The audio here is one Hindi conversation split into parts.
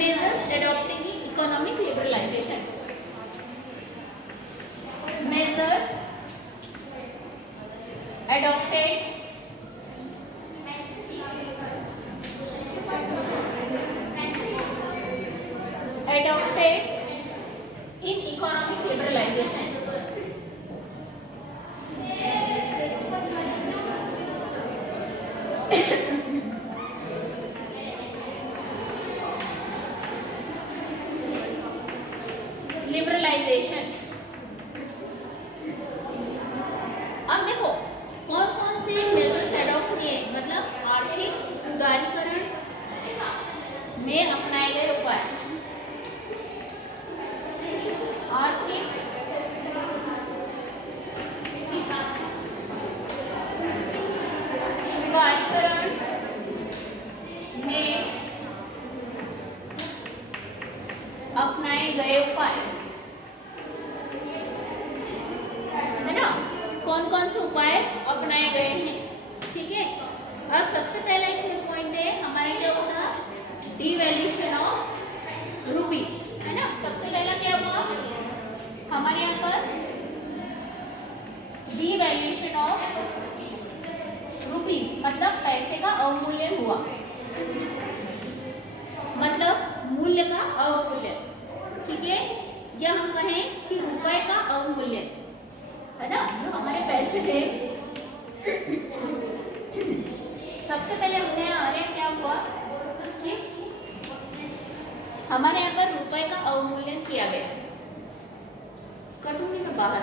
measures adopting economic liberalization. Measures adopted in economic liberalization. Liberalization. अब देखो कौन कौन से मेजर्स एडॉप्ट किए, मतलब आर्थिक उदारीकरण में अपनाए गए उपाय। आर्थिक उदारीकरण में अपनाए गए उपाय है ना। कौन कौन से उपाय अपनाए गए हैं, ठीक है। अब सबसे पहला इसमें पॉइंट है हमारे क्या होगा, डिवैल्यूएशन ऑफ रुपीज, है ना। सबसे पहला क्या हुआ हमारे यहाँ पर, डिवैल्यूएशन ऑफ रुपीज, मतलब पैसे का अवमूल्यन हुआ, मतलब मूल्य का अवमूल्यन, ठीक है। या हम कहें कि रुपए का अवमूल्यन, है ना। जो हमारे पैसे थे सबसे पहले हमने हमारे क्या हुआ कि हमारे यहाँ पर रुपए का अवमूल्यन किया गया। कर दूंगी मैं बाहर,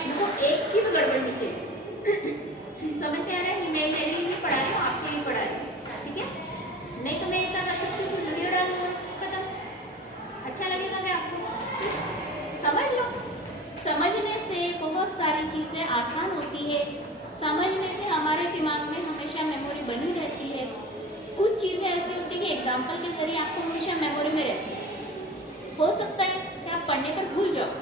इनको एक की भी गड़बड़ नहीं चाहिए। समझ में आ रहा है, मैं मेरे लिए नहीं पढ़ा रही हूँ, आपके लिए पढ़ा रही हूँ, ठीक है। नहीं तो मैं ऐसा कर सकती हूँ, वीडियो डालूंगा, खत्म। अच्छा लगेगा क्या आपको? समझ लो, समझने से बहुत सारी चीज़ें आसान होती है। समझने से हमारे दिमाग में हमेशा मेमोरी बनी रहती है। कुछ चीज़ें ऐसी होती है कि एग्जाम्पल के जरिए आपको हमेशा मेमोरी में रहती है। हो सकता है कि आप पढ़ने पर भूल जाओ,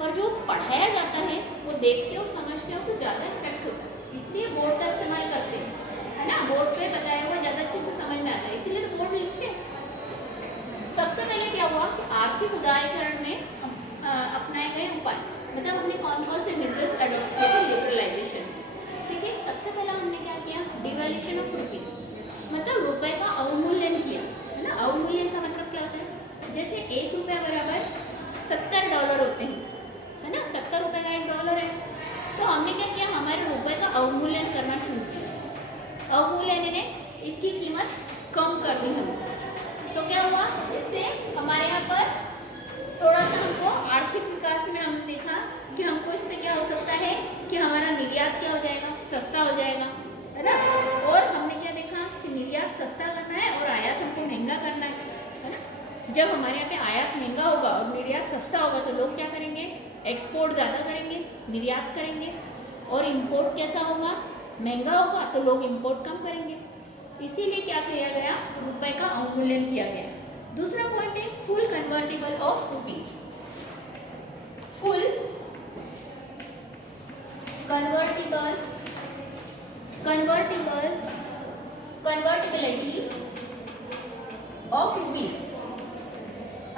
पर जो पढ़ाया जाता है वो देखते हो समझते हो तो ज़्यादा इफेक्ट होता है। इसलिए बोर्ड का इस्तेमाल करते हैं, है ना। बोर्ड पे बताया हुआ ज़्यादा अच्छे से समझ में आता है, इसीलिए तो बोर्ड लिखते हैं। सबसे पहले क्या हुआ कि आर्थिक उदारीकरण में अपनाए गए उपाय, मतलब हमने कौन कौन से मेजर्स एडॉप्ट किए थे लिबरलाइजेशन, ठीक है। सबसे पहला हमने क्या किया, डिवैल्यूएशन ऑफ रुपीज, मतलब रुपए का अवमूल्यन किया, है ना। अवमूल्यन का मतलब क्या होता है, जैसे $1 बराबर $70 होते हैं, है ना। $70 का $1 है, तो हमने क्या किया, हमारे रुपए का अवमूल्यन करना शुरू किया। अवमूल्यन ने इसकी कीमत कम कर दी हमने, तो क्या हुआ, इससे हमारे यहाँ पर थोड़ा सा हमको आर्थिक विकास में हमने देखा कि हमको इससे क्या हो सकता है कि हमारा निर्यात क्या हो जाएगा, सस्ता हो जाएगा, है ना। और हमने क्या देखा कि निर्यात सस्ता करना है और आयात हमको महंगा करना है ना। जब हमारे यहाँ पे आयात महंगा होगा और निर्यात सस्ता होगा तो लोग क्या करेंगे, एक्सपोर्ट ज़्यादा करेंगे, निर्यात करेंगे। और इम्पोर्ट कैसा होगा, महंगा होगा तो लोग इम्पोर्ट कम करेंगे। इसीलिए क्या किया गया, रुपए का अवमूल्यन किया गया। दूसरा पॉइंट है full convertible of rupees. Full convertibility of rupees,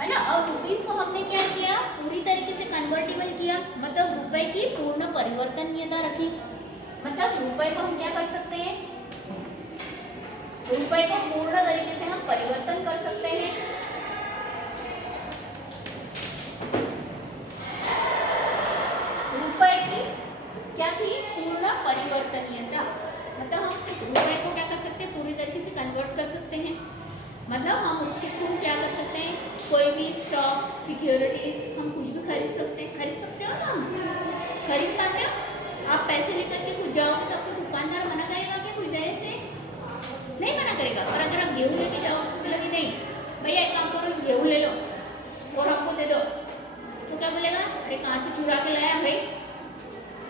है ना। और रुपीज को हमने क्या किया, पूरी तरीके से कन्वर्टिबल किया, मतलब रुपए की पूर्ण परिवर्तनीयता रखी। मतलब रुपए को हम क्या कर सकते हैं, रुपए को पूर्ण तरीके से हम परिवर्तन कर सकते हैं। रुपए की क्या थी, पूर्ण परिवर्तनीयता, मतलब हम रुपए को क्या कर सकते हैं, पूरी तरीके से कन्वर्ट कर सकते हैं। मतलब हम उसके थ्रू क्या कर सकते हैं, कोई भी स्टॉक, सिक्योरिटीज, हम कुछ भी खरीद सकते हैं। खरीद सकते हो ना, खरीद पाते हो। आप पैसे लेकर के खुद जाओगे तो आपको दुकानदार मना करेगा क्या, कोई तरह से नहीं मना करेगा। और अगर आप गेहूँ लेके जाओगे तो बोलेगे नहीं भैया एक काम करो, गेहूँ ले लो और हमको दे दो, तो क्या बोलेगा, अरे कहाँ से चुरा के लाया भाई।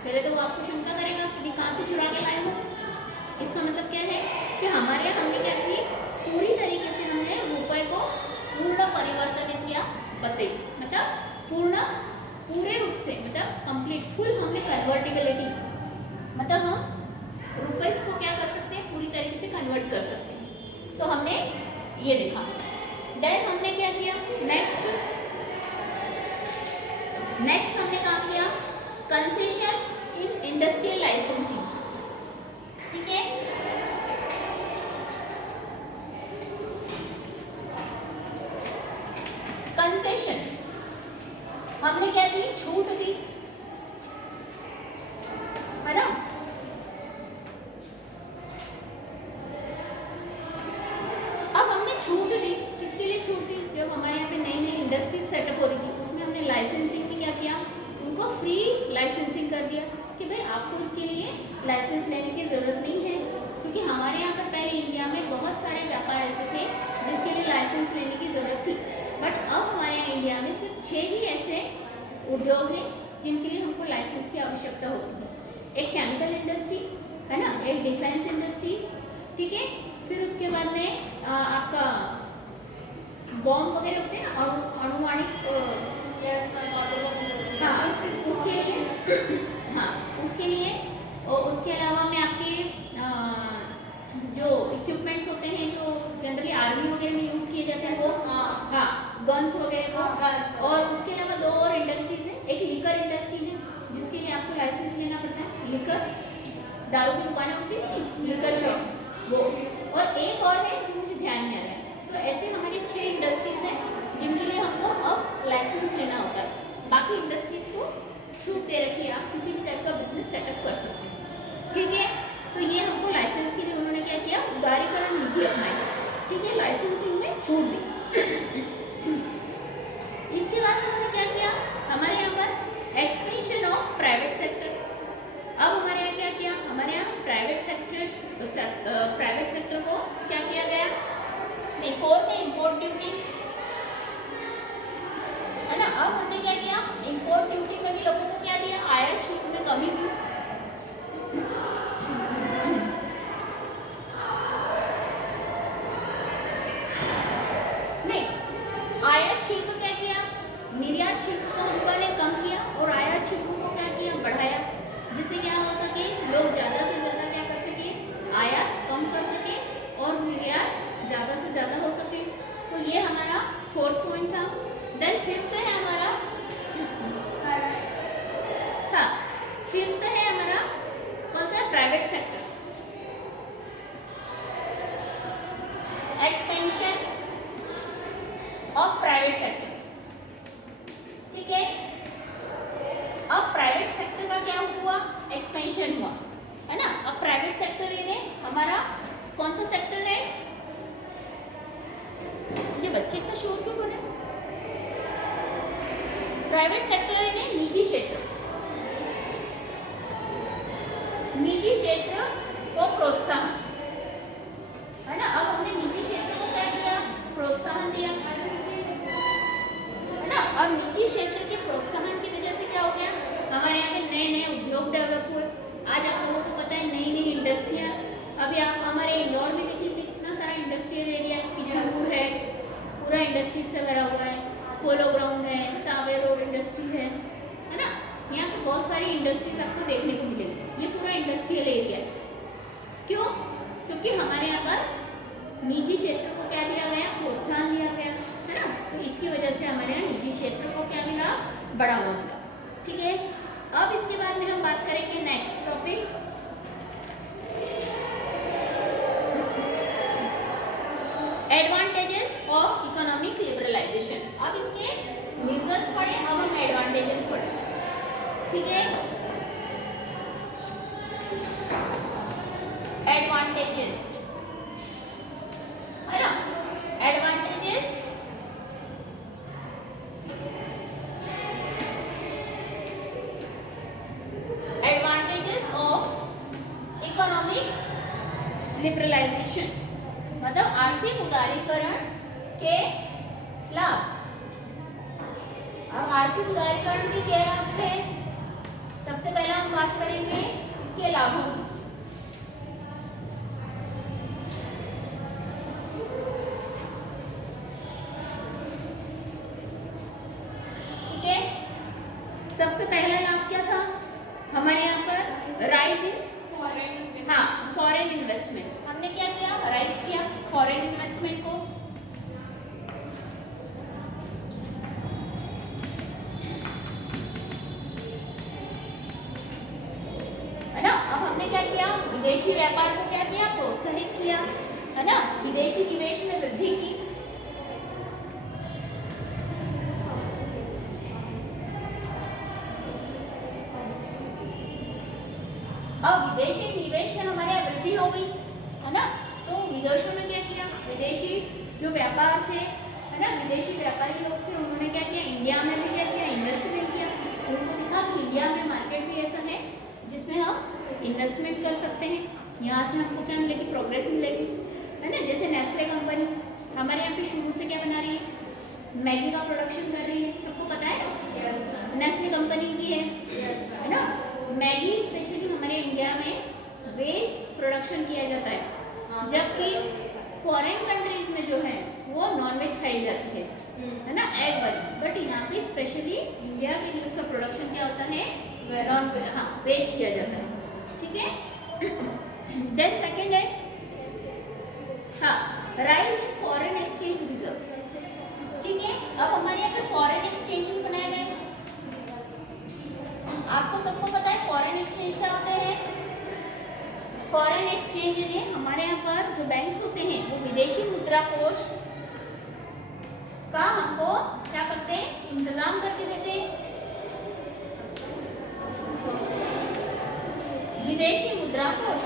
पहले तो वो आपको शंका करेगा कि कहाँ से चुरा के लाया हो। इसका मतलब क्या है कि हमारे यहाँ हमने क्या की, पूरी तरीके से हमने रुपए को पूर्ण परिवर्तन किया, बताइए, मतलब पूरे रूप से, मतलब कंप्लीट फुल हमने कन्वर्टिबिलिटी, मतलब हम रुपए को क्या कर सकते हैं, पूरी तरीके से कन्वर्ट कर सकते हैं। तो हमने ये देखा, देन हमने क्या किया, नेक्स्ट हमने काम किया कंसेशन इन इंडस्ट्रियल लाइसेंसिंग। ठीक है, कंसेशंस हमने क्या दी, छूट दी, है ना। अब हमने छूट दी, किसके लिए छूट दी, जब हमारे यहाँ पे नई नई इंडस्ट्री सेटअप हो रही थी उसमें हमने लाइसेंसिंग में क्या किया, उनको फ्री लाइसेंसिंग कर दिया कि भाई आपको इसके लिए लाइसेंस लेने की ज़रूरत नहीं है, क्योंकि हमारे यहाँ पर पहले इंडिया में बहुत सारे व्यापार ऐसे थे जिसके लिए लाइसेंस लेने की ज़रूरत थी, बट अब हमारे यहाँ इंडिया में सिर्फ 6 ही ऐसे उद्योग हैं जिनके लिए हमको लाइसेंस की आवश्यकता होती है। एक केमिकल इंडस्ट्री है ना, एक डिफेंस इंडस्ट्रीज, ठीक है, फिर उसके बाद में आपका बॉम्ब वगैरह होते हैं ना, अणुवाणिक, हाँ उसके लिए, हाँ उसके लिए, और उसके अलावा में आपके जो इक्विपमेंट्स होते हैं जो जनरली आर्मी वगैरह में यूज़ किए जाते हैं वो, हाँ गन्स वगैरह को, और उसके अलावा 2 और इंडस्ट्रीज हैं, एक लिकर इंडस्ट्री है जिसके लिए आपको लाइसेंस लेना पड़ता है, लिकर दारू की दुकानें होती है लिकर शॉप्स वो, और एक और है जो मुझे ध्यान में आ रहा है। तो ऐसे हमारे 6 इंडस्ट्रीज हैं जिनके लिए हमको अब लाइसेंस लेना होता है, बाकी इंडस्ट्रीज को छूट दे रखी है, आप किसी भी टाइप का बिजनेस सेटअप कर सकते हैं। ठीक है, तो ये हमको लाइसेंस के लिए उन्होंने क्या किया, उदारीकरण नीति अपनाई, ठीक है, लाइसेंसिंग में छूट दी। इसके बाद उन्होंने क्या किया, हमारे यहाँ पर एक्सपेंशन ऑफ प्राइवेट सेक्टर। अब हमारे यहाँ क्या किया, हमारे यहाँ प्राइवेट सेक्टर को क्या किया गया, बिफोर द इंपोर्ट ड्यूटी, है ना। अब हमने क्या किया, इंपोर्ट ड्यूटी में भी लोगों को क्या दिया, आयात शुल्क में कमी हुई। नहीं, आयात शुल्क क्या किया, निर्यात शुल्क को उन्होंने कम किया और आयात शुल्क को क्या किया, बढ़ाया, जिससे क्या हो सके, लोग ज़्यादा से ज़्यादा क्या कर सके, आयात कम कर सके और निर्यात ज़्यादा से ज़्यादा हो सके। तो ये हमारा 4th पॉइंट था। देन 5th है हमारा, हाँ 5th है हमारा कौन सा, private sector, expansion of private sector. ठीक है, अब प्राइवेट सेक्टर का क्या हुआ, एक्सपेंशन हुआ, है ना। अब प्राइवेट सेक्टर ये हमारा कौन सा सेक्टर है, ये बच्चे का शोर क्यों कर रहे हैं, प्राइवेट सेक्टर है निजी क्षेत्र, निजी क्षेत्र को प्रोत्साहन, है ना। अब हमने निजी क्षेत्र को क्या किया, प्रोत्साहन दिया, है ना। अब निजी क्षेत्र के प्रोत्साहन की वजह से क्या हो गया, हमारे यहाँ पे नए नए उद्योग डेवलप हुए। आज आप लोगों को पता है नई नई इंडस्ट्रियाँ, अभी आप हमारे इंदौर में देख लीजिए कितना सारा इंडस्ट्रियल एरिया है, पीथलपुर है पूरा इंडस्ट्रीज से भरा हुआ है, पोलो ग्राउंड है, सावेर रोड इंडस्ट्री है ना। यहाँ पे बहुत सारी इंडस्ट्रीज आपको देखने को मिलेगी, ये पूरा इंडस्ट्रियल एरिया है। क्यों, क्योंकि हमारे यहाँ पर निजी क्षेत्र को क्या दिया गया, प्रोत्साहन दिया गया, है ना। तो इसकी वजह से हमारे यहाँ निजी क्षेत्र को क्या मिला, बढ़ावा मिला। ठीक है, अब इसके बाद में हम बात करेंगे next topic, advantages of economic liberalization. अब इसके मीजर्स पढ़े, अब हम एडवांटेजेस पढ़े। ठीक है, एडवांटेजेस, है ना, एडवांटेजेस ऑफ इकोनॉमिक लिबरलाइजेशन, मतलब आर्थिक उदारीकरण के लाभ। अब आर्थिक उदारीकरण के क्या लाभ है, सबसे पहला हम बात करेंगे इसके लाभों की। ठीक है, सबसे पहला लाभ क्या था हमारे यहाँ पर, राइज इन, हाँ फॉरेन इन्वेस्टमेंट। हमने क्या किया, राइज किया फॉरेन इन्वेस्टमेंट को, विदेशी व्यापार को क्या किया, प्रोत्साहित किया, है ना, विदेशी निवेश में वृद्धि की। अब विदेशी निवेश में हमारे यहाँ वृद्धि हो गई, है ना, तो विदेशों में क्या किया, विदेशी जो व्यापार थे, है ना, विदेशी व्यापारी लोग थे, उन्होंने क्या किया, इंडिया में भी क्या किया, इन्वेस्टमेंट किया। उनको दिखा कि इंडिया में मार्केट भी ऐसा है जिसमें हम इन्वेस्टमेंट कर सकते हैं, यहाँ से हमको क्या मिलेगी, प्रोग्रेस मिलेगी, है ना। जैसे नेस्ले कंपनी हमारे यहाँ पे शुरू से क्या बना रही है, मैगी का प्रोडक्शन कर रही है, सबको पता है ना, नेस्ले कंपनी की है ना। मैगी स्पेशली हमारे इंडिया में वेज प्रोडक्शन किया जाता है, जबकि फॉरेन कंट्रीज में जो है वो नॉनवेज खाई जाती है ना, एग वाली। बट यहाँ पे स्पेशली इंडिया के लिए उसका प्रोडक्शन क्या होता है, नॉन वेज किया जाता है, ठीक है। देन सेकेंड है rise in foreign exchange reserve, ठीक है। अब हमारे यहाँ पे फॉरेन एक्सचेंज भी बनाए गए, आपको सबको पता है फॉरेन एक्सचेंज क्या होते हैं। फॉरेन एक्सचेंज यानी हमारे यहाँ पर जो बैंक्स होते हैं वो विदेशी मुद्रा कोष का हमको क्या करते हैं, इंतजाम करके देते हैं। विदेशी मुद्रा कोष,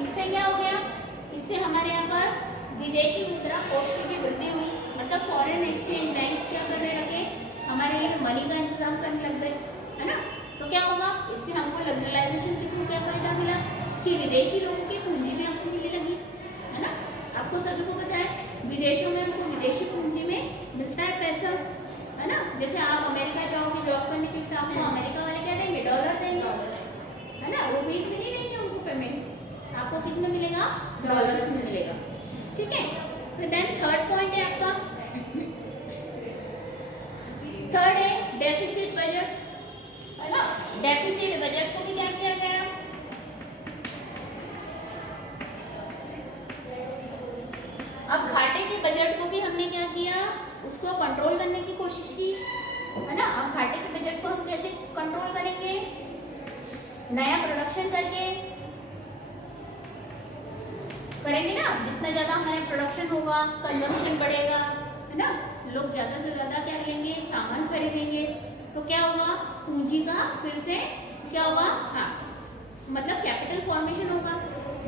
इससे क्या हो गया, इससे हमारे यहाँ पर विदेशी मुद्रा कोष की भी वृद्धि हुई, मतलब फॉरेन एक्सचेंज बैंक्स क्या करने लगे, हमारे लिए मनी का इंतजाम करने लग गए, है ना। तो क्या होगा, इससे हमको लिबरलाइजेशन के थ्रू क्या फायदा मिला कि विदेशी लोगों की पूंजी भी हमको मिलने लगी, है ना। आपको सभी को पता है विदेशों में हमको विदेशी पूंजी में मिलता है पैसा, है ना। जैसे आप अमेरिका जाओगे जॉब करने के लिए तो आपको अमेरिका वाले क्या देंगे, डॉलर देंगे, है ना, रुपीज में नहीं देंगे उनको पेमेंट, आपको किस में मिलेगा, डॉलर्स में मिलेगा, ठीक है। फिर देन थर्ड पॉइंट है आपका, थर्ड है डेफिसिट बजट, है ना। डेफिसिट बजट को भी क्या किया गया, अब घाटे के बजट को भी हमने क्या किया, उसको कंट्रोल करने की कोशिश की, है ना। अब घाटे के बजट को हम कैसे कंट्रोल करेंगे, नया प्रोडक्शन करके करेंगे ना। जितना ज्यादा हमारा प्रोडक्शन होगा कंजम्पशन बढ़ेगा, है ना, लोग ज़्यादा से ज़्यादा क्या करेंगे, सामान खरीदेंगे, तो क्या होगा, पूंजी का फिर से क्या होगा, मतलब कैपिटल फॉर्मेशन होगा।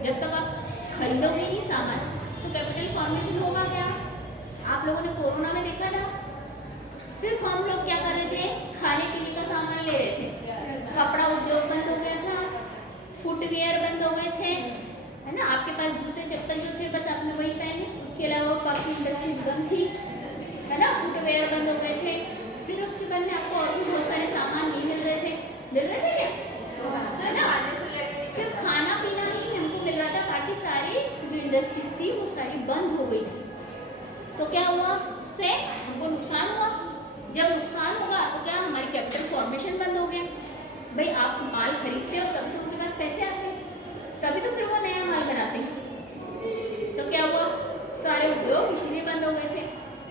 जब तक आप खरीदोगे नहीं सामान तो कैपिटल फॉर्मेशन होगा क्या। आप लोगों ने कोरोना में देखा था, सिर्फ हम लोग क्या कर रहे थे, खाने पीने का सामान ले रहे थे, कपड़ा उद्योग बंद हो गया था, फुटवेयर बंद हो गए थे, है ना। आपके पास जूते चप्पल जो थे बस आपने वही पहने, उसके अलावा काफ़ी इंडस्ट्रीज बंद थी, है ना, फुटवेयर बंद हो गए थे। फिर उसके बाद में आपको और भी बहुत सारे सामान नहीं मिल रहे थे, क्या, है ना, सिर्फ खाना पीना ही हमको मिल रहा था, बाकी सारी जो इंडस्ट्रीज थी वो सारी बंद हो गई थी। तो क्या हुआ, उससे हमको नुकसान हुआ। जब नुकसान होगा तो क्या, हमारी कैपिटल फॉर्मेशन बंद हो गया। भाई आप माल खरीदते हो तब तो उनके पास पैसे आते हैं, तभी तो फिर वो नया माल बनाते हैं। तो क्या हुआ, सारे उद्योग इसीलिए बंद हो गए थे।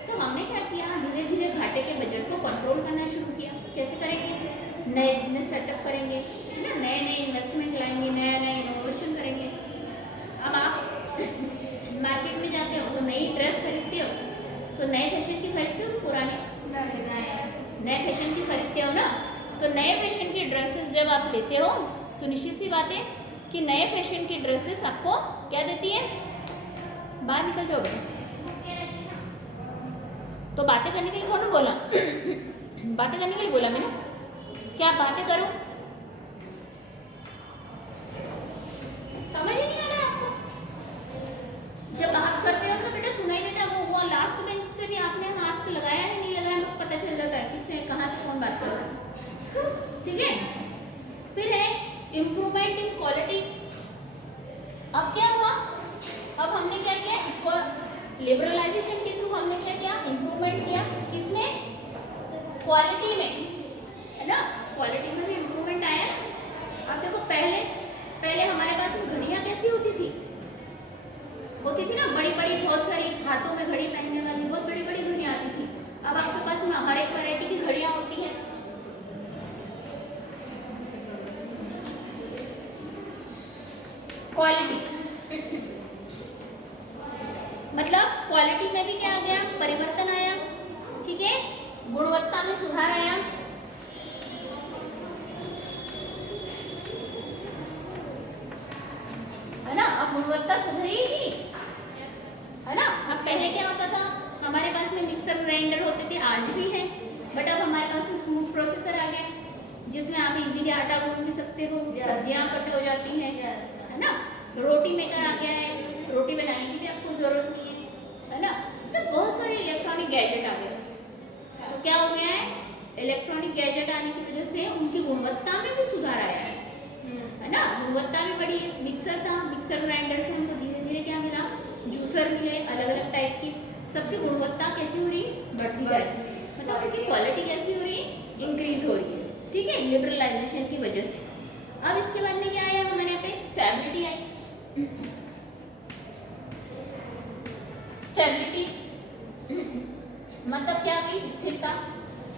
तो हमने क्या किया, धीरे धीरे घाटे के बजट को कंट्रोल करना शुरू किया। कैसे करेंगे, नए बिजनेस सेटअप करेंगे, है ना, नए नए इन्वेस्टमेंट लाएंगे, नया नया इनोवेशन करेंगे। अब आप मार्केट में जाते हो तो नई ड्रेस खरीदते हो, तो नए फैशन की खरीदते हो, पुराने नए फैशन की खरीदते हो ना। तो नए फैशन की ड्रेसेस जब आप लेते हो तो निश्चित सी बात है कि नए फैशन की ड्रेसेस आपको क्या देती है, बाहर निकल जाओ बेटा, तो बातें करने के लिए थोड़ा बोला बातें करने के लिए बोला मैंने, क्या आप बातें करो, समझ ही नहीं आ रहा आपको। जब बात करते हो तो बेटा सुनाई देता है। वो लास्ट बेंच से भी आपने मास्क लगाया है नहीं लगाया, हमको पता चल जाता है किससे कहाँ से कौन बात कर रहा है, ठीक है। फिर है इम्प्रूवमेंट इन क्वालिटी। अब क्या हुआ, अब हमने क्या किया, लिबरलाइजेशन के थ्रू हमने क्या किया, इम्प्रूवमेंट किया, किसमें, क्वालिटी में, है ना। क्वालिटी में भी इम्प्रूवमेंट आया। अब देखो पहले हमारे पास में घड़ियाँ कैसी होती थी ना, बड़ी बड़ी बहुत सारी हाथों में घड़ी पहनने वाली बहुत बड़ी बड़ी घड़ियाँ आती थी। अब आपके पास में हर एक वैरायटी की घड़ियाँ होती हैं, क्वालिटी, मतलब क्वालिटी में भी क्या आ गया, परिवर्तन आया, ठीक है, गुणवत्ता में सुधार आया, है ना। अब गुणवत्ता सुधरेगी, है ना। अब पहले क्या होता था, हमारे पास में मिक्सर ग्राइंडर होते थे, आज भी है, बट अब हमारे पास में फूड प्रोसेसर आ गया जिसमें आप इजीली आटा गूंद भी सकते हो, सब्जियां कट हो जाती हैं, है ना। रोटी मेकर आ गया है, रोटी बनाने की भी आपको जरूरत नहीं है ना। तो बहुत सारे इलेक्ट्रॉनिक गैजेट आ गए, तो क्या हो गया है, इलेक्ट्रॉनिक गैजेट आने की वजह से उनकी गुणवत्ता में भी सुधार आया है ना, गुणवत्ता भी बढ़ी है। मिक्सर था, मिक्सर ग्राइंडर से हमको धीरे धीरे क्या मिला, जूसर मिले अलग अलग टाइप की, सबकी गुणवत्ता कैसी हो रही, बढ़ती जा रही है, मतलब उनकी क्वालिटी कैसी हो रही, इंक्रीज हो रही है, ठीक है, लिबरलाइजेशन की वजह से। अब इसके बाद में क्या आया हमारे यहाँ पे, स्टेबिलिटी आई। स्टेबिलिटी मतलब क्या गई, स्थिरता।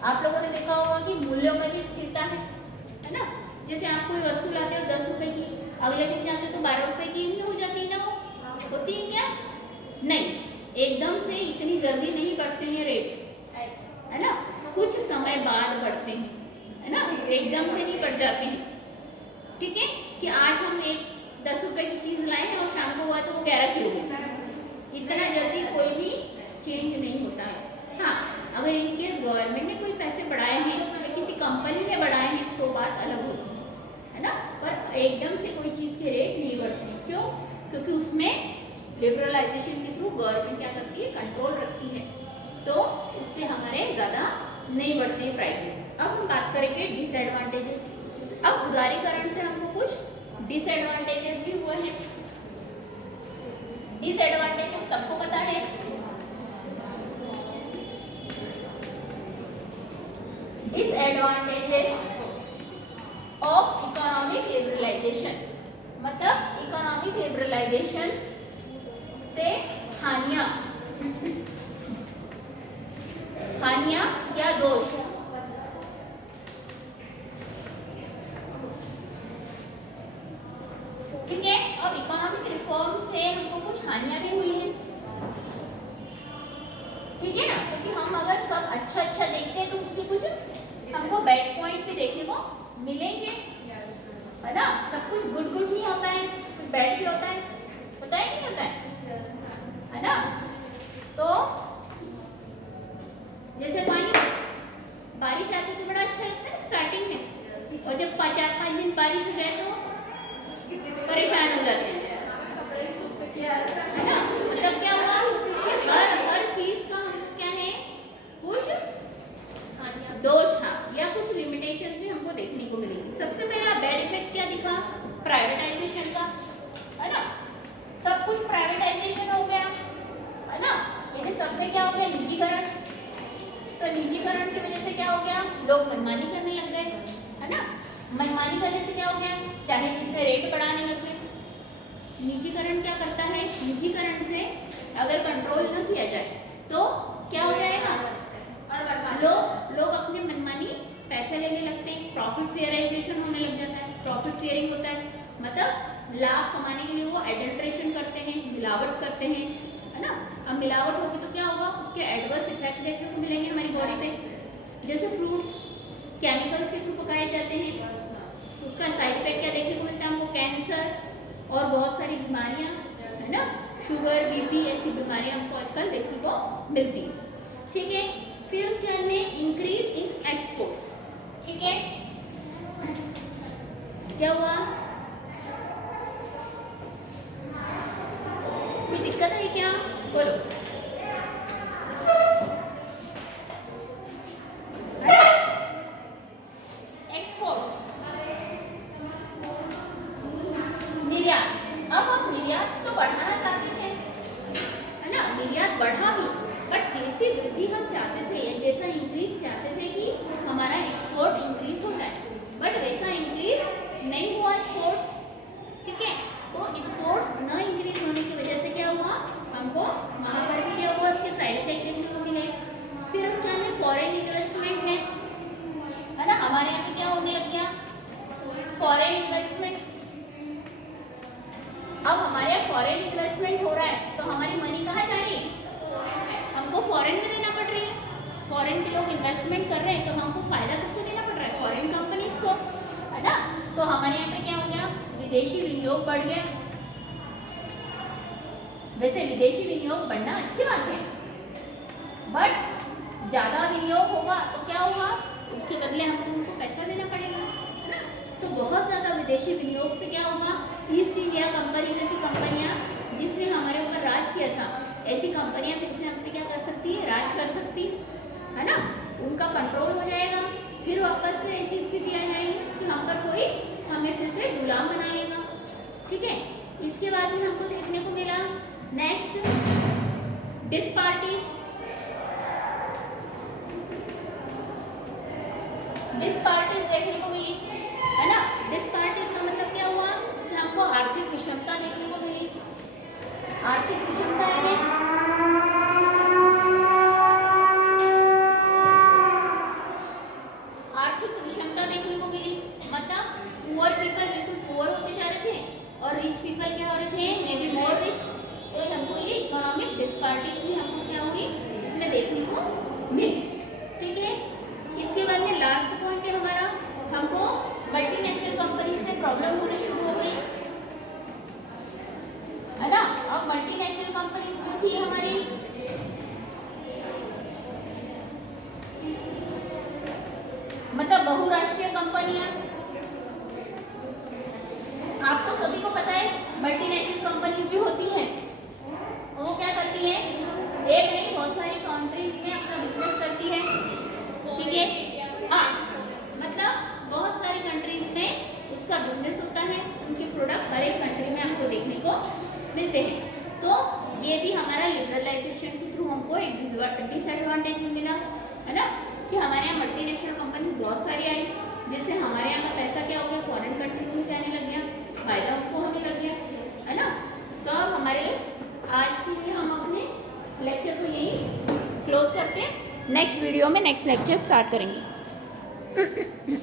आप लोगों ने देखा होगा कि मूल्यों में भी स्थिरता है ना। जैसे आप कोई वस्तु लाते हो 10 रुपए की, अगले दिन जाते हो तो 12 रुपए की नहीं हो जाती है ना, वो होती है क्या, नहीं, एकदम से इतनी जल्दी नहीं बढ़ते हैं रेट्स, है ना, कुछ समय बाद बढ़ते हैं, है ना, एकदम से नहीं बढ़ जाते हैं, ठीक है, कि आज हम एक 10 रुपए की चीज लाए हैं और शाम को हुआ तो वो 11 की हो गई, इतना जल्दी कोई भी चेंज नहीं होता है। हाँ, अगर इनकेस गवर्नमेंट ने कोई पैसे बढ़ाए हैं या किसी कंपनी ने बढ़ाए हैं तो बात अलग होती है ना, पर एकदम से कोई चीज़ के रेट नहीं बढ़ते, क्यों, क्योंकि उसमें लिबरलाइजेशन के थ्रू गवर्नमेंट क्या करती है, कंट्रोल रखती है, तो उससे हमारे ज़्यादा नहीं बढ़ते हैं प्राइसेस। अब हम बात करेंगे डिसएडवांटेजेस। अब उदारीकरण से हमको कुछ डिसएडवांटेजेस भी हुए हैं। डिसएडवांटेजेस सबको पता है, डिसएडवांटेजेस ऑफ इकोनॉमिक लिबरलाइजेशन, मतलब इकोनॉमिक लिबरलाइजेशन से हानियां, हानियां या दोष। ठीक है, अब इकोनॉमिक रिफॉर्म से हमको कुछ हानियां भी हुई हैं, ठीक है ना, क्योंकि हम अगर सब अच्छा अच्छा देखते हैं तो उसके कुछ हमको बैड पॉइंट भी देखने को मिलेंगे, है ना। सब कुछ गुड गुड नहीं होता है, कुछ बैड भी होता है नहीं होता है ना। तो जैसे पानी, बारिश आती है तो बड़ा अच्छा लगता है स्टार्टिंग में, और जब 4-5 दिन बारिश हो जाए तो परेशान हो जाते हैं, है ना। मतलब क्या हुआ, हर चीज का हमको क्या है, कुछ दोष था या कुछ लिमिटेशन भी हमको देखने को मिलेगी। सबसे पहला बैड इफेक्ट क्या दिखा, प्राइवेटाइजेशन का, है ना, सब कुछ प्राइवेटाइजेशन हो गया, है ना, यानी सब में क्या हो गया, निजीकरण। तो निजीकरण की वजह से क्या हो गया, लोग मनमानी करने लग गए, है ना, मनमानी करने से क्या हो गया, चाहे जितने रेट बढ़ाने लग गए। निजीकरण क्या करता है, निजीकरण से अगर कंट्रोल न किया जाए तो क्या हो जाएगा, लोग अपने मनमानी पैसे लेने लगते हैं, प्रॉफिट फेयराइजेशन होने लग जाता है, प्रॉफिट फेयरिंग होता है, मतलब लाभ कमाने के लिए वो एडल्ट्रेशन करते हैं, मिलावट करते हैं, है ना। अब मिलावट होगी तो क्या होगा, उसके एडवर्स इफेक्ट देखने को मिलेंगे हमारी बॉडी पे। जैसे फ्रूट्स केमिकल्स के थ्रू पकाए जाते हैं, उसका साइड इफेक्ट क्या देखने को मिलता है हमको, कैंसर और बहुत सारी बीमारियां, है ना, शुगर, बीपी, ऐसी बीमारियां हमको आजकल देखने को मिलती है, ठीक है। फिर उसके बाद में इंक्रीज इन एक्सपोर्ट्स, ठीक है, क्या हुआ, कोई दिक्कत है क्या, बोलो। एक्सपोर्ट्स, निर्यात। अब हम निर्यात तो बढ़ाना चाहते थे, है ना, निर्यात बढ़ा भी, बट जैसी वृद्धि हम चाहते थे या जैसा इंक्रीज चाहते थे कि हमारा एक्सपोर्ट इंक्रीज हो जाए, बट वैसा इंक्रीज नहीं हुआ एक्सपोर्ट्स, ठीक है। तो एक्सपोर्ट्स न इंक्रीज होने की वजह से क्या हुआ, हमको वहाँ फॉरेन इन्वेस्टमेंट हो रहा है तो हमारी मनी कहाँ जा रही है, हमको फॉरेन में देना पड़ रही है। फॉरेन के लोग इन्वेस्टमेंट कर रहे हैं तो हमको फायदा किसको देना पड़ रहा है, फॉरेन कंपनीज को, है ना। तो हमारे यहाँ पे क्या हो गया, विदेशी विनियोग बढ़ गया। वैसे विदेशी विनियोग बढ़ना अच्छी बात है, बट ज़्यादा विनियोग होगा तो क्या होगा, उसके बदले हमको उनको पैसा देना पड़ेगा, है ना। तो बहुत ज़्यादा विदेशी विनियोग से क्या होगा, ईस्ट इंडिया कंपनी जैसी कंपनियां जिसने हमारे ऊपर राज किया था, ऐसी कंपनियां फिर से हम पे क्या कर सकती है, राज कर सकती है ना। उनका कंट्रोल हो जाएगा, फिर वापस से ऐसी स्थिति आ जाएगी कि हम पर कोई हमें फिर से गुलाम बना लेगा, ठीक है। इसके बाद में हमको देखने को मिला नेक्स्ट डिसपार्टीज। डिसपार्टीज देखने को मिली, है ना। डिसपार्टीज का मतलब क्या हुआ कि हमको आर्थिक विषमता देखने को मिली। आर्थिक विषमता है, आर्थिक विषमता देखने को मिली, मतलब पुअर पीपल बिल्कुल पुअर होते जा रहे थे और रिच पीपल क्या हो रहे थे, मे बी मोर रिच। तो हमको ये इकोनॉमिक डिसपार्टीज भी हमको क्या हुई इसमें देखने को मिली, ठीक है। इसके बाद में लास्ट पॉइंट है हमारा, हमको मल्टीनेशनल कंपनी से प्रॉब्लम होना शुरू हो गई, है ना। अब मल्टीनेशनल कंपनी जो थी हमारी, मतलब बहुराष्ट्रीय कंपनियां, आपको सभी को पता है मल्टीनेशनल कंपनी जो होती है वो क्या करती है, एक नहीं बहुत सारी कंट्रीज में अपना बिजनेस करती है, ठीक है। हाँ, मतलब बहुत सारी कंट्रीज में उसका बिजनेस होता है, उनके प्रोडक्ट हर एक कंट्री में आपको देखने को मिलते हैं। तो ये भी हमारा लिबरलाइजेशन के थ्रू हमको एक डिसएडवांटेज मिला, है ना, कि हमारे यहाँ मल्टीनेशनल कंपनी बहुत सारी आई, जिससे हमारे यहाँ का पैसा क्या हो गया, फॉरेन कंट्रीज में जाने लग गया, फायदा हमको होने लग गया, है ना। तो अब हमारे आज के लिए हम अपने लेक्चर को यही क्लोज करते हैं, नेक्स्ट वीडियो में नेक्स्ट लेक्चर स्टार्ट करेंगे।